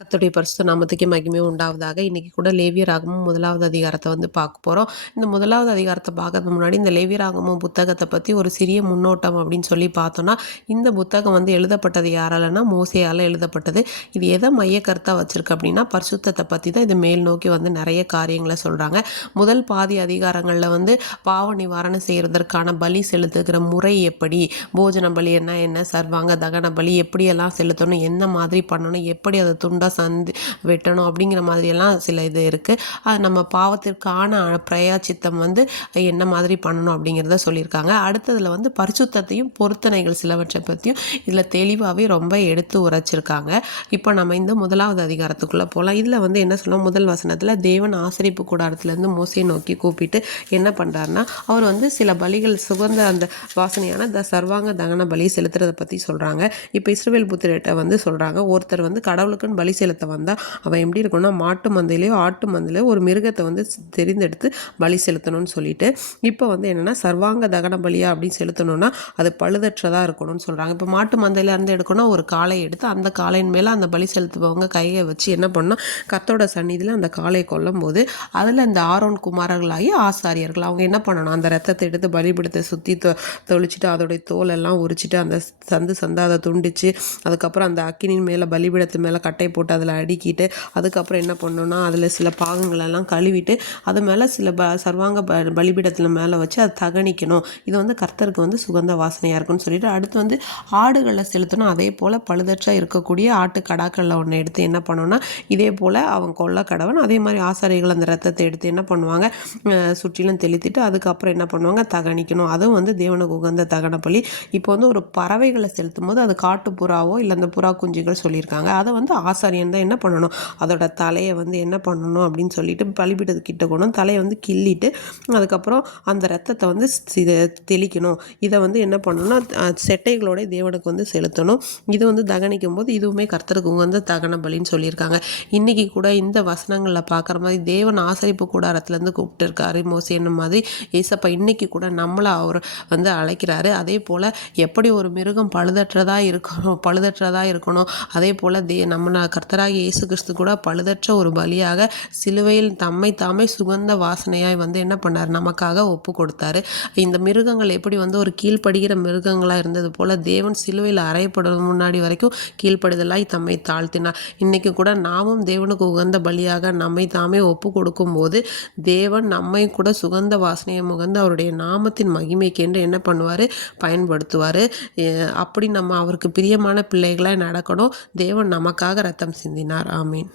கர்த்தருடைய பரிசுத்த நாமத்துக்கே மகிமை உண்டாவதாக. இன்னைக்கு கூட லேவியராகமம் 1வது அதிகாரத்தை பார்க்க போகிறோம். இந்த 1வது அதிகாரத்தை பார்க்கறதுக்கு முன்னாடி இந்த லேவியராகமம் புத்தகத்தை பற்றி ஒரு சிறிய முன்னோட்டம் அப்படின்னு சொல்லி பார்த்தோன்னா, இந்த புத்தகம் எழுதப்பட்டது யாராலன்னா மோசேயால் எழுதப்பட்டது. இது எதை மையக்கருத்தாக வச்சிருக்கு அப்படின்னா பரிசுத்தத்தை பற்றி தான். இது மேல் நோக்கி நிறைய காரியங்களை சொல்கிறாங்க. முதல் பாதி அதிகாரங்களில் பாவ நிவாரணம் செய்கிறதற்கான பலி செலுத்துகிற முறை எப்படி, போஜன பலி என்ன, சர்வாங்க தகன பலி எப்படியெல்லாம் செலுத்தணும், என்ன மாதிரி பண்ணணும், எப்படி அதை துண்டா வெட்டணும் அப்படிங்கிற மாதிரியெல்லாம் சில இது இருக்குது. அது நம்ம பாவத்திற்கான பிரயாச்சித்தம் என்ன மாதிரி பண்ணணும் அப்படிங்கிறத சொல்லியிருக்காங்க. அடுத்ததில் பரிசுத்தத்தையும் பொருத்தனைகள் சிலவற்றை பற்றியும் இதில் தெளிவாகவே ரொம்ப எடுத்து உரைச்சிருக்காங்க. இப்போ நம்ம இந்த 1வது அதிகாரத்துக்குள்ளே போகலாம். இதில் என்ன சொல்லணும், முதல் வசனத்தில் தேவன் ஆசரிப்பு கூடாரத்துலேருந்து மோசையை நோக்கி கூப்பிட்டு என்ன பண்ணுறாருன்னா, அவர் சில பலிகள் சுகந்த அந்த வாசனையான சர்வாங்க தகன பலி செலுத்துறதை பற்றி சொல்கிறாங்க. இப்போ இஸ்ரவேல் புத்திரர்கிட்ட சொல்கிறாங்க, ஒருத்தர் கடவுளுக்குன்னு பலி செலுத்த வந்தால் அவன் எப்படி இருக்கணும்னா மாட்டு மந்தையிலையோ ஆட்டு மந்தையிலையோ ஒரு மிருகத்தை தெரிந்தெடுத்து பலி செலுத்தணும்னு சொல்லிட்டு, இப்போ என்னென்னா சர்வாங்க தகன பலியா அப்படின்னு செலுத்தணும்னா அது பழுதற்றதாக இருக்கணும்னு சொல்கிறாங்க. இப்போ மாட்டு மந்தையிலேருந்து எடுக்கணும், ஒரு காளை எடுத்து அந்த காளையின் மேலே அந்த பலி செலுத்துபவங்க கையை வச்சு என்ன பண்ணணும், கர்த்தரோட சந்நிதியில் அந்த காளையை கொல்லும் போது அதில் இந்த ஆரோன் குமாரர்களாகி ஆசாரியர்கள் அவங்க என்ன பண்ணணும், அந்த ரத்தத்தை எடுத்து பலிபீடத்தை சுற்றி தொளிச்சிட்டு அதோடைய தோலெல்லாம் உரிச்சிட்டு அந்த சந்து அதை துண்டிச்சு அதுக்கப்புறம் அந்த அக்கினின் மேலே பலிபீடத்து மேலே கட்டை போட்டு அதில் அடுக்கிட்டு அதுக்கப்புறம் என்ன பண்ணணும்னா அதில் சில பாகங்களெல்லாம் கழுவிட்டு அது மேலே சில சர்வாங்க பலிபீடத்தில் மேலே வச்சு அதை தகனிக்கணும். இது கர்த்தருக்கு சுகந்த வாசனையாக இருக்குன்னு சொல்லிட்டு அடுத்து ஆடுகளை செலுத்தணும். அதே போல் பழுதற்ற இருக்கக்கூடிய ஆட்டு கடாக்களில் ஒன்று எடுத்து என்ன பண்ணோன்னா இதே போல் அவன் கொல்ல கடவன் அதே மாதிரி ஆசாரிகள் அந்த ரத்தத்தை எடுத்து என்ன பண்ணுவாங்க, சுற்றிலும் தெளித்துட்டு அதுக்கப்புறம் என்ன பண்ணுவாங்க, தகனிக்கணும். அதுவும் தேவனுக்கு உகந்த தகன பலி. இப்போ ஒரு பறவைகளை செலுத்தும் போது அது காட்டு புறாவோ இல்லை அந்த புறா குஞ்சுகள் சொல்லியிருக்காங்க. அதை ஆசாரியன் தான் என்ன பண்ணணும், அதோட தலையை என்ன பண்ணணும் அப்படின்னு சொல்லிட்டு பலிபீடத்துக்கிட்ட கொண்டு தலையை கிள்ளிட்டு அதுக்கப்புறம் அந்த ரத்தத்தை தெளிக்கணும். இதை என்ன பண்ணணும்னா செட்டைகளோட தேவனுக்கு செலுத்தணும். இது தகனிக்கும் போது இதுவுமே கர்த்தருக்கு உகந்த தகன பலின்னு சொல்லியிருக்காங்க. இன்றைக்கி கூட இந்த வசனங்களில் பார்க்குற மாதிரி தேவன் ஆசரிப்பு கூடாரத்துலேருந்து கூப்பிட்டு இருக்காரு மோசேன்னு மாதிரி ஏசப்பா இன்னைக்கு கூட நம்மளை அவர் அழைக்கிறாரு. அதே போல் எப்படி ஒரு மிருகம் பழுதற்றதாக இருக்கணும் அதே போல் நம்ம கர்த்தராகிய இயேசு கிறிஸ்து கூட பழுதற்ற ஒரு பலியாக சிலுவையில் தம்மை தாமே சுகந்த வாசனையாய் என்ன பண்ணார், நமக்காக ஒப்பு கொடுத்தாரு. இந்த மிருகங்கள் எப்படி ஒரு கீழ்ப்படுகிற மிருகங்களாக இருந்தது போல் தேவன் சிலுவையில் அறையப்படும் முன்னாடி வரைக்கும் கீழ்ப்படுதலாய் தம்மை தாழ்த்தினார். இன்றைக்கி கூட நாமும் தேவனுக்கு உகந்த பலியாக நம்மை தாமே ஒப்பு கொடுக்கும் போது தேவன் நம்மை கூட சுகந்த வாசனையை முகந்து அவருடைய நாமத்தின் மகிமைக்கென்று என்ன பண்ணுவார், பயன்படுத்துவார். அப்படி நம்ம அவருக்கு பிரியமான பிள்ளைகளாய் நடக்கணும். தேவன் நமக்காக ரத்தம் சிந்தினார். ஆமீன்.